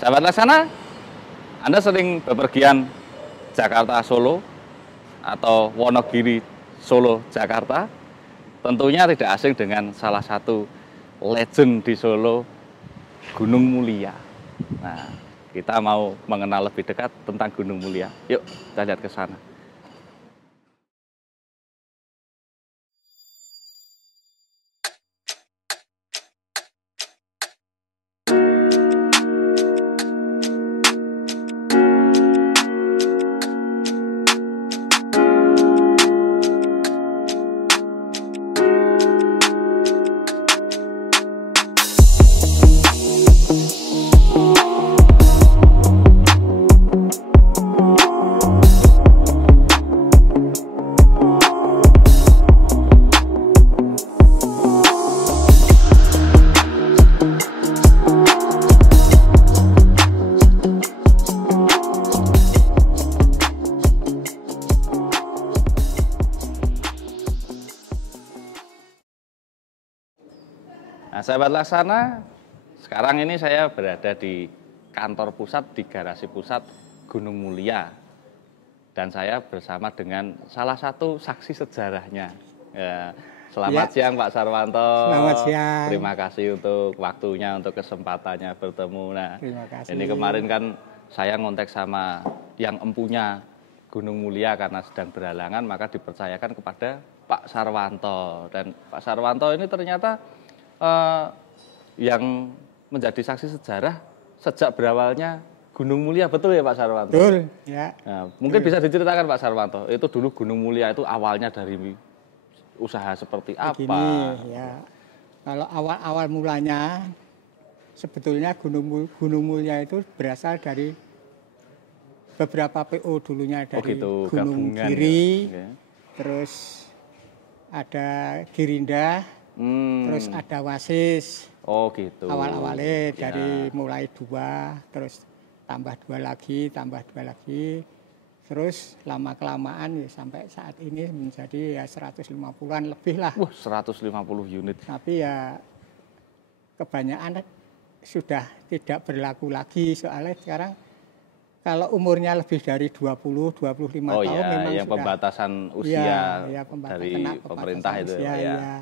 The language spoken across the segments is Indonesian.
Sahabat Laksana, Anda sering bepergian Jakarta Solo atau Wonogiri Solo Jakarta? Tentunya tidak asing dengan salah satu legend di Solo, Gunung Mulia. Nah, kita mau mengenal lebih dekat tentang Gunung Mulia. Yuk, kita lihat ke sana. Nah, sahabat Laksana, sekarang ini saya berada di kantor pusat, di garasi pusat Gunung Mulia. Dan saya bersama dengan salah satu saksi sejarahnya. Ya, selamat siang Pak Sarwanto. Selamat siang. Terima kasih untuk waktunya, untuk kesempatannya bertemu. Nah, terima kasih. Ini kemarin kan saya ngontek sama yang empunya Gunung Mulia karena sedang berhalangan, maka dipercayakan kepada Pak Sarwanto. Dan Pak Sarwanto ini ternyata yang menjadi saksi sejarah sejak berawalnya Gunung Mulia, betul ya Pak Sarwanto? Betul, ya. Nah, mungkin bisa diceritakan Pak Sarwanto, itu dulu Gunung Mulia itu awalnya dari usaha seperti apa? Begini, ya. Kalau awal mulanya sebetulnya Gunung Mulia itu berasal dari beberapa PO dulunya, dari gitu, Gunung gabungan, Giri, ya. terus ada Girindah, terus ada Wasis. Oh gitu. Awal-awalnya dari mulai 2, terus tambah 2 lagi, terus lama-kelamaan ya sampai saat ini menjadi ya 150-an lebih lah. Wah, 150 unit. Tapi ya kebanyakan sudah tidak berlaku lagi, soalnya sekarang kalau umurnya lebih dari 20-25 tahun memang yang sudah pembatasan usia dari pemerintah itu usia, ya.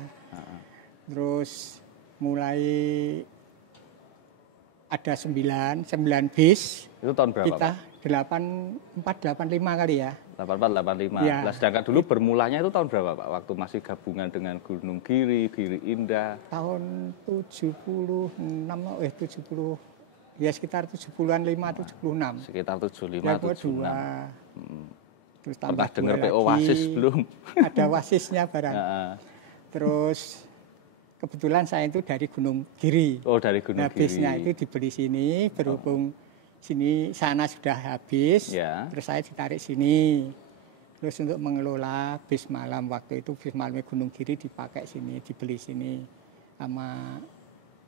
Terus mulai ada 9 bis. Itu tahun berapa? Kita Pak? 84-85 kali ya. 84-85. Ya. Nah, sedangkan dulu bermulanya itu tahun berapa Pak? Waktu masih gabungan dengan Gunung Giri, Giri Indah. Tahun 76, 70, ya sekitar 70-an, 76. Sekitar 75, Ya, 76. Terus tambah pernah dengar PO lagi, Wasis belum? Ada Wasisnya barang. Terus kebetulan saya itu dari Gunung Giri. Oh, dari Gunung Giri. Bisnya itu dibeli sini, berhubung sana sudah habis, terus saya ditarik sini. Terus untuk mengelola bis malam, waktu itu bis malamnya Gunung Giri dipakai sini, dibeli sini sama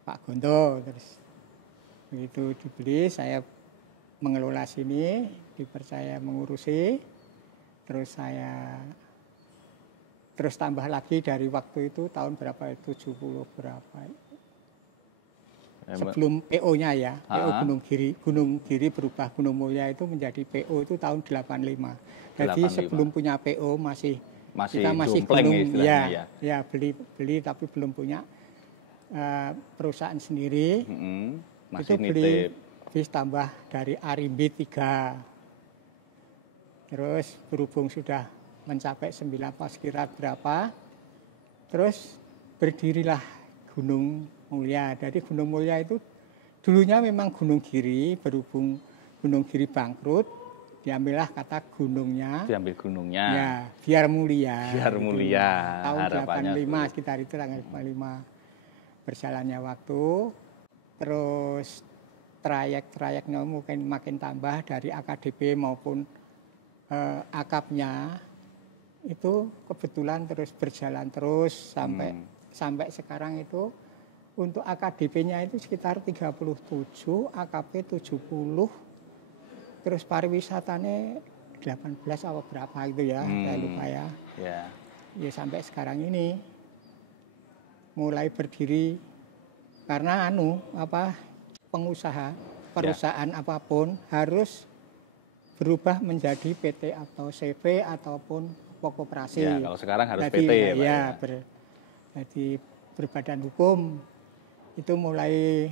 Pak Gondo. Terus begitu dibeli, saya mengelola sini, dipercaya mengurusi. Terus tambah lagi dari waktu itu tahun berapa, 70 berapa. Sebelum PO-nya ya, PO Gunung Giri berubah Gunung Mulia itu menjadi PO itu tahun 85. Jadi sebelum punya PO kita masih gunung ya beli tapi belum punya perusahaan sendiri. Masih itu beli bis tambah dari Arimbi 3. Terus berhubung sudah mencapai 9 sekitar berapa, terus berdirilah Gunung Mulia. Jadi Gunung Mulia itu dulunya memang Gunung Giri, berhubung Gunung Giri bangkrut, diambillah kata gunungnya. Diambil gunungnya. Ya, biar mulia. Biar mulia. Tahun 85 sekitar itu tanggal 85 berjalannya waktu. Terus trayeknya mungkin makin tambah dari AKDP maupun akapnya itu kebetulan terus berjalan terus sampai sekarang itu untuk AKDP-nya itu sekitar 37, AKP 70, terus pariwisatanya 18 atau berapa gitu ya, saya lupa ya. Ya sampai sekarang ini mulai berdiri karena pengusaha perusahaan apapun harus berubah menjadi PT atau CV ataupun koperasi. Ya, kalau sekarang harus jadi, PT ya, Pak. Ya, jadi berbadan hukum itu mulai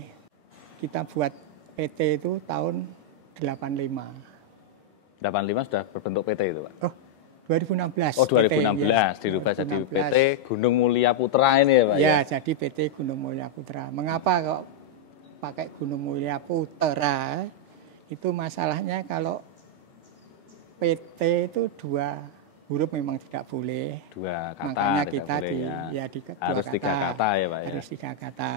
kita buat PT itu tahun 85. 85 sudah berbentuk PT itu, Pak? Oh, 2016. Oh, 2016 PT, ya. Dirubah 2016. Jadi PT Gunung Mulia Putra ini ya, Pak? Ya, jadi PT Gunung Mulia Putra. Mengapa kok pakai Gunung Mulia Putra? Itu masalahnya kalau PT itu 2 huruf memang tidak boleh. 2 kata. Makanya kita boleh, harus 2 3 kata ya, Pak? Harus 3 kata.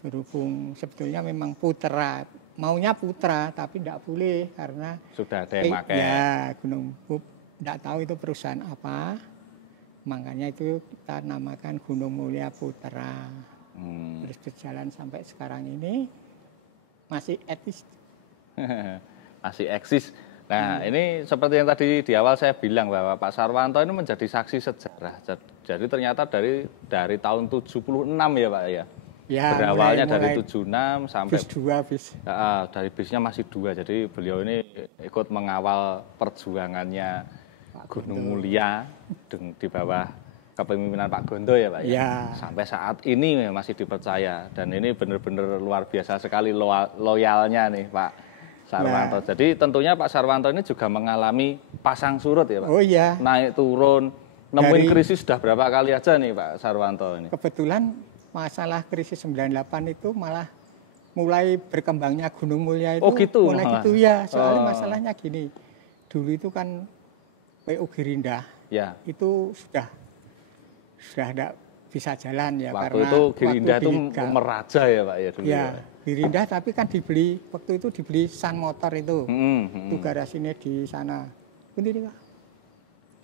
Berhubung sebetulnya memang Putra, maunya Putra tapi tidak boleh karena sudah ada yang pakai. Ya, Gunung Pup tidak tahu itu perusahaan apa. Makanya itu kita namakan Gunung Mulia Putra. Terus berjalan sampai sekarang ini masih eksis. Masih eksis. Nah, ini seperti yang tadi di awal saya bilang bahwa Pak Sarwanto ini menjadi saksi sejarah. Jadi ternyata dari tahun 76 ya, Pak ya. Ya, berawalnya dari 76 sampai bis 2 bis. Dari bisnya masih 2. Jadi beliau ini ikut mengawal perjuangannya Gunung Mulia di bawah kepemimpinan Pak Gondo ya, Pak ya. Sampai saat ini masih dipercaya dan ini benar-benar luar biasa sekali loyalnya nih Pak Sarwanto. Jadi tentunya Pak Sarwanto ini juga mengalami pasang surut ya, Pak. Oh iya. Naik turun, nemuin krisis sudah berapa kali aja nih Pak Sarwanto ini. Kebetulan masalah krisis 98 itu malah mulai berkembangnya Gunung Mulia itu. Oh gitu? Mulai gitu ya, soalnya masalahnya gini. Dulu itu kan PU Girindah ya. Itu sudah tidak bisa jalan ya. Waktu karena itu Girindah itu meraja ya Pak ya dulu ya. Girindah tapi kan waktu itu dibeli Sun Motor itu. Itu garasinya di sana. Bunti Pak.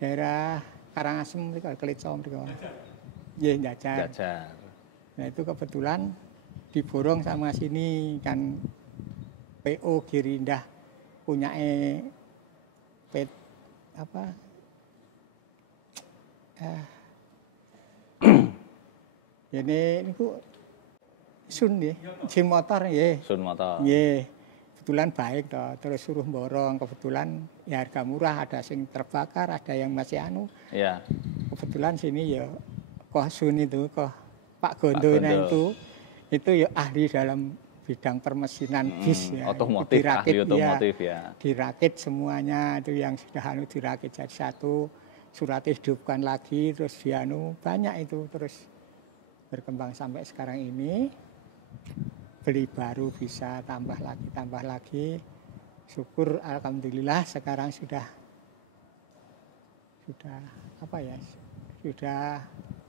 Daerah Karangasem, Kelicom. Ya, Jajar. Nah itu kebetulan diborong sama sini kan PO Girindah punya ini Sun ya, Sun Motor ya. Sun Motor. Ya, kebetulan baik toh, terus suruh borong, kebetulan ya harga murah, ada yang terbakar, ada yang masih Ya. Kebetulan sini ya Koh Sun itu, Pak Gondo itu ya ahli dalam bidang permesinan bis ya. Otomotif, dirakit, ahli otomotif ya. Dirakit semuanya itu yang sudah dirakit jadi satu, suratnya hidupkan lagi, terus banyak itu terus berkembang sampai sekarang ini. Beli baru bisa tambah lagi. Syukur alhamdulillah sekarang sudah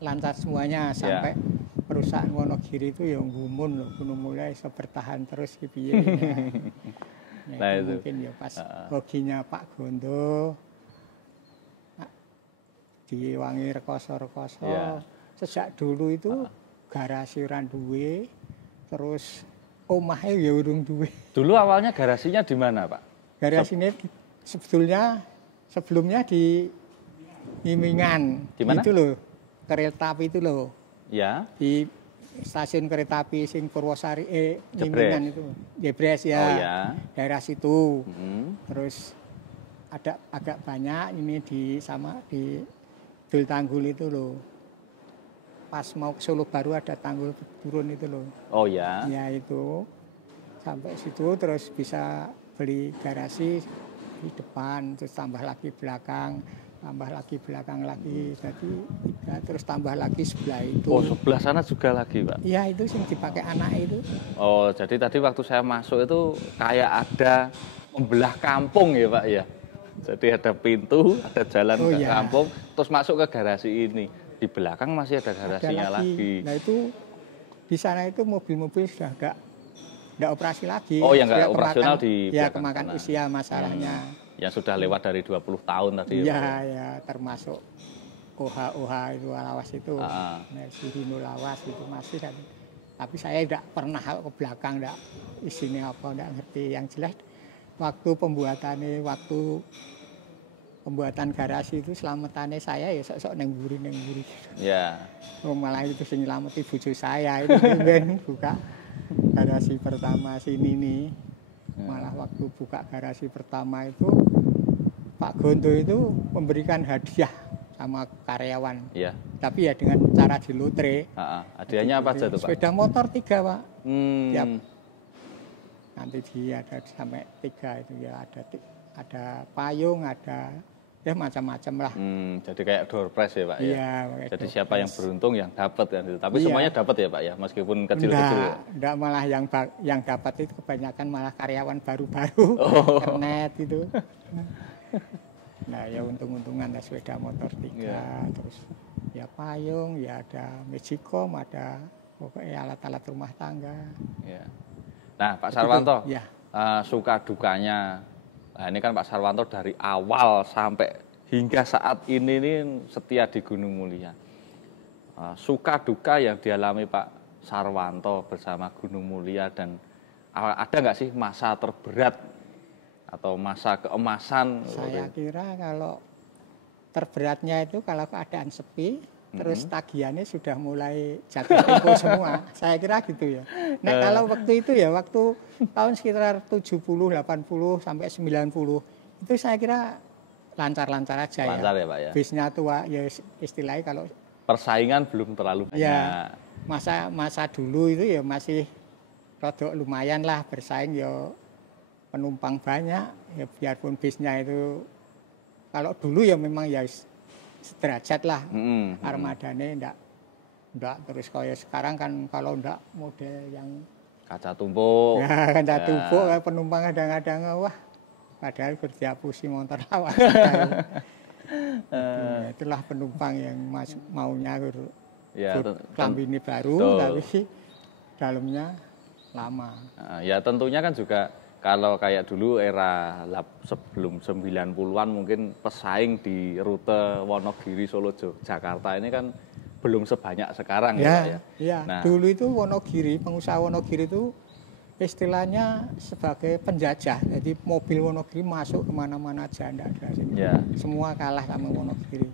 lancar semuanya sampai perusahaan Wonogiri itu yang gumun loh, Gunung Mulia bisa bertahan terus gitu ya. Nah, itu mungkin ya pas hokinya Pak Gondo diwangi rekoso. Sejak dulu itu garasi ora duwe, terus omahnya ya urung duwe. Dulu awalnya garasinya di mana, Pak? Garasinya sebelumnya di Ngimingan. Di mana? Itu loh, kereta api itu loh. Ya. Di stasiun kereta api sing Purwosari Ngimingan itu. Jebres ya. Oh ya. Daerah situ. Terus ada agak banyak ini di Dul Tanggul itu loh. Pas mau ke Solo Baru ada tanggul turun itu loh. Oh ya. Ya itu. Sampai situ terus bisa beli garasi di depan, terus tambah lagi belakang lagi, jadi terus tambah lagi sebelah itu. Oh, sebelah sana juga lagi, Pak? Iya, itu sih dipakai anak itu. Oh, jadi tadi waktu saya masuk itu kayak ada membelah kampung ya, Pak ya? Jadi ada pintu, ada jalan ke kampung, terus masuk ke garasi ini. Di belakang masih ada garasinya lagi. Nah itu, di sana itu mobil-mobil sudah enggak operasi lagi. Oh, yang enggak operasional di belakang. Ya, kemakan usia masalahnya. Yang sudah lewat dari 20 tahun tadi. Ya, termasuk OH itu lawas itu. Sirino lawas itu masih kan. Tapi saya tidak pernah ke belakang, tidak isinya apa, tidak ngerti. Yang jelas waktu pembuatan garasi itu selamatannya saya ya sok-sok neng buri. Ya. Malah itu sing nyelamati bojo saya itu ben buka garasi pertama sini nih. Malah waktu buka garasi pertama itu Pak Gonto itu memberikan hadiah sama karyawan. Iya. Tapi ya dengan cara di lotre. Hadiahnya apa aja tuh Pak? Sepeda motor 3 Pak. Tiap nanti dia ada sampai 3 itu ya, ada payung, ada ya macam-macam lah. Jadi kayak door prize ya Pak ya. Iya. Jadi siapa yang beruntung yang dapat kan itu. Tapi semuanya dapat ya Pak ya, meskipun kecil-kecil. Enggak, malah yang dapat itu kebanyakan malah karyawan baru-baru, internet itu. Nah ya untung-untungan ada sepeda motor 3, terus ya payung, ya ada magicom, ada pokoknya alat-alat rumah tangga. Ya. Nah Pak Sarwanto, suka dukanya, nah ini kan Pak Sarwanto dari awal sampai hingga saat ini setia di Gunung Mulia. Suka duka yang dialami Pak Sarwanto bersama Gunung Mulia, dan ada nggak sih masa terberat atau masa keemasan? Saya kira kalau terberatnya itu kalau keadaan sepi, terus tagihannya sudah mulai jatuh tempo semua. Saya kira gitu ya. Nah kalau waktu itu ya, waktu tahun sekitar 70, 80, sampai 90, itu saya kira lancar-lancar aja. Lancar ya Pak ya? Bisnya tua, ya istilahnya kalau... Persaingan belum terlalu banyak. Ya, masa dulu itu ya masih rodok lumayan lah bersaing ya. Penumpang banyak, ya biarpun bisnya itu kalau dulu ya memang ya sederajat lah, armadanya enggak terus kayak sekarang kan, kalau enggak model yang kaca tumpuk. Ya kaca tumpuk, penumpang kadang-kadang wah padahal berdiapusi motor lawas. Itulah penumpang yang maunya klambi ini baru, tapi dalamnya lama. Ya tentunya kan juga kalau kayak dulu era sebelum 90-an mungkin pesaing di rute Wonogiri, Solo, Jakarta ini kan belum sebanyak sekarang ya Pak ya. Iya, nah, dulu itu Wonogiri, pengusaha Wonogiri itu istilahnya sebagai penjajah. Jadi mobil Wonogiri masuk kemana-mana aja, enggak ada. Ya. Semua kalah sama Wonogiri.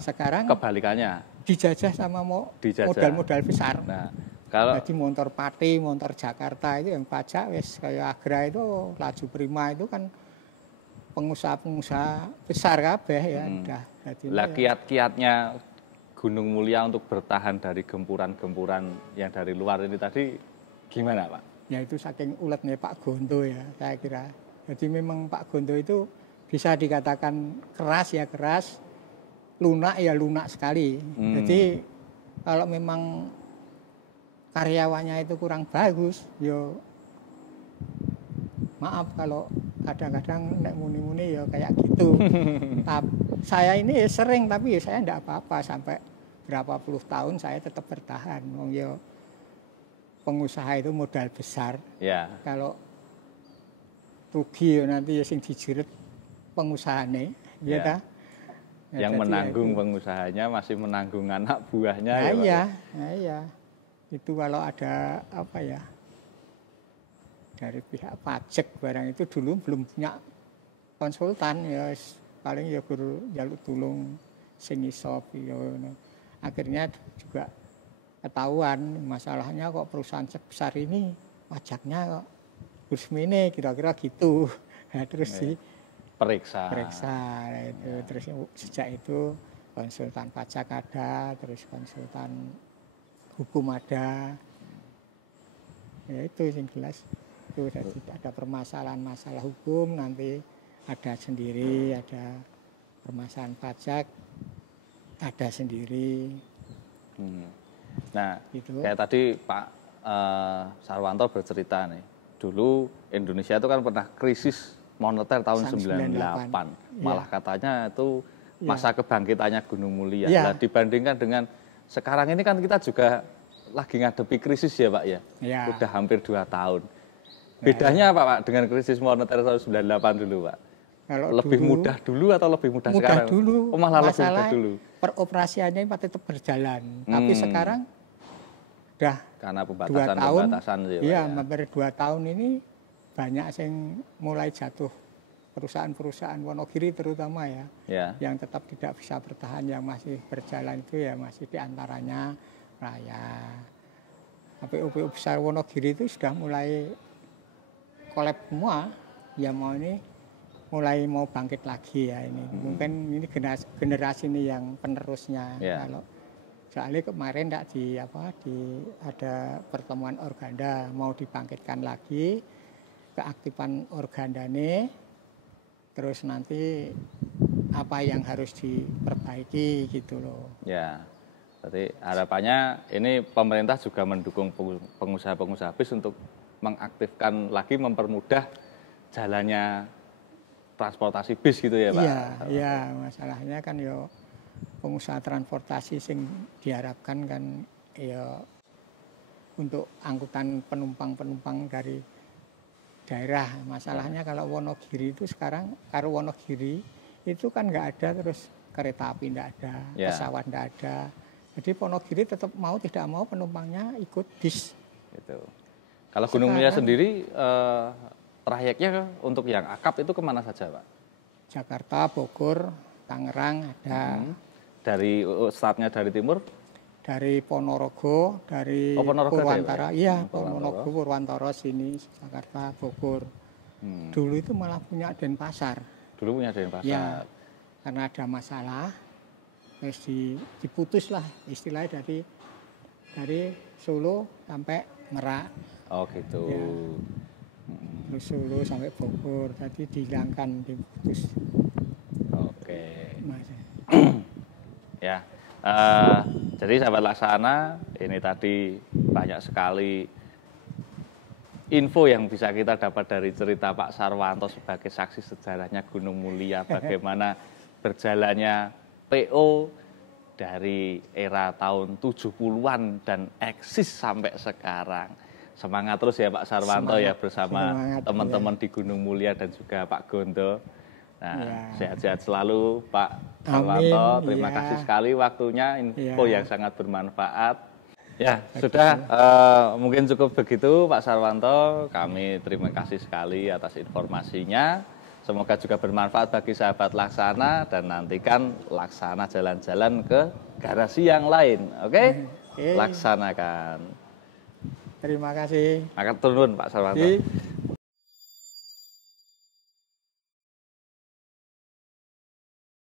Sekarang kebalikannya. Dijajah sama modal-modal besar. Nah, jadi motor Pati, motor Jakarta itu yang pajak wes kayak Agra itu Laju Prima itu kan pengusaha-pengusaha besar kabeh ya. Lah kiat-kiatnya Gunung Mulia untuk bertahan dari gempuran-gempuran yang dari luar ini tadi gimana Pak? Ya itu saking uletnya Pak Gonto ya saya kira. Jadi memang Pak Gonto itu bisa dikatakan keras ya keras, lunak ya lunak sekali. Jadi kalau memang karyawannya itu kurang bagus, yo maaf kalau kadang-kadang nek muni-muni ya kayak gitu. Saya ini ya sering, tapi ya saya enggak apa-apa, sampai berapa puluh tahun saya tetap bertahan. Wong yo pengusaha itu modal besar. Ya. Kalau rugi ya nanti ya sing dijerit pengusahane, ya ta? Yang menanggung pengusahanya masih menanggung anak buahnya. Nah, ya, iya. Itu kalau ada apa ya, dari pihak pajak barang itu dulu belum punya konsultan ya, paling ya guru jaluk tulung sing iso ya. Akhirnya juga ketahuan masalahnya kok perusahaan sebesar ini pajaknya kok Gusmine kira-kira gitu. Nah, terus periksa itu. Terus sejak itu konsultan pajak ada, terus konsultan hukum ada, ya itu yang jelas itu ada permasalahan masalah hukum, nanti ada sendiri, ada permasalahan pajak ada sendiri. Nah gitu. Kayak tadi Pak Sarwanto bercerita nih, dulu Indonesia itu kan pernah krisis moneter tahun 98. Malah katanya itu masa kebangkitannya Gunung Mulia. Nah, dibandingkan dengan sekarang ini kan kita juga lagi ngadepi krisis ya Pak ya. Udah hampir 2 tahun. Bedanya apa Pak dengan krisis moneter tahun 98 dulu Pak? Kalau lebih dulu, mudah dulu atau lebih mudah sekarang? Dulu. Oh, malah lebih mudah dulu. Peroperasiannya tetap berjalan. Tapi sekarang udah karena pembatasan ya, hampir 2 tahun ini banyak yang mulai jatuh. Perusahaan-perusahaan Wonogiri terutama ya, yang tetap tidak bisa bertahan, yang masih berjalan itu ya masih diantaranya Raya. PU besar Wonogiri itu sudah mulai kolab semua, ya mau ini mulai mau bangkit lagi ya ini. Mungkin ini generasi ini yang penerusnya. Kalau soalnya kemarin ada pertemuan organda mau dibangkitkan lagi, keaktifan organdane, terus nanti apa yang harus diperbaiki gitu loh. Ya, berarti harapannya ini pemerintah juga mendukung pengusaha-pengusaha bis untuk mengaktifkan lagi, mempermudah jalannya transportasi bis gitu ya Pak? Iya, masalahnya kan yo pengusaha transportasi sing diharapkan kan ya untuk angkutan penumpang-penumpang dari daerah. Masalahnya kalau Wonogiri itu sekarang, karo Wonogiri itu kan nggak ada, terus kereta api nggak ada, pesawat nggak ada. Jadi Wonogiri tetap mau tidak mau penumpangnya ikut bis. Gitu. Kalau Gunung Mulia sendiri trayeknya untuk yang akap itu kemana saja Pak? Jakarta, Bogor, Tangerang ada. Dari startnya dari timur? Dari Ponorogo, dari Purwantara. Iya, Ponorogo, Purwantara sini, Jakarta, Bogor. Dulu itu malah punya Denpasar. Dulu punya Denpasar. Ya, karena ada masalah, terus diputus lah istilahnya dari Solo sampai Merak. Oh gitu. Ya. Terus Solo sampai Bogor, tadi dihilangkan, diputus. Oke. Ya, jadi sahabat Laksana, ini tadi banyak sekali info yang bisa kita dapat dari cerita Pak Sarwanto sebagai saksi sejarahnya Gunung Mulia, bagaimana berjalannya PO dari era tahun 70-an dan eksis sampai sekarang. Semangat terus ya Pak Sarwanto ya bersama teman-teman di Gunung Mulia dan juga Pak Gondo. Nah, sehat-sehat selalu Pak Sarwanto. Terima kasih sekali waktunya, info yang sangat bermanfaat. Ya, sudah mungkin cukup begitu Pak Sarwanto. Kami terima kasih sekali atas informasinya. Semoga juga bermanfaat bagi sahabat Laksana dan nantikan Laksana jalan-jalan ke garasi yang lain. Oke? Laksanakan. Terima kasih. Akan turun Pak Sarwanto.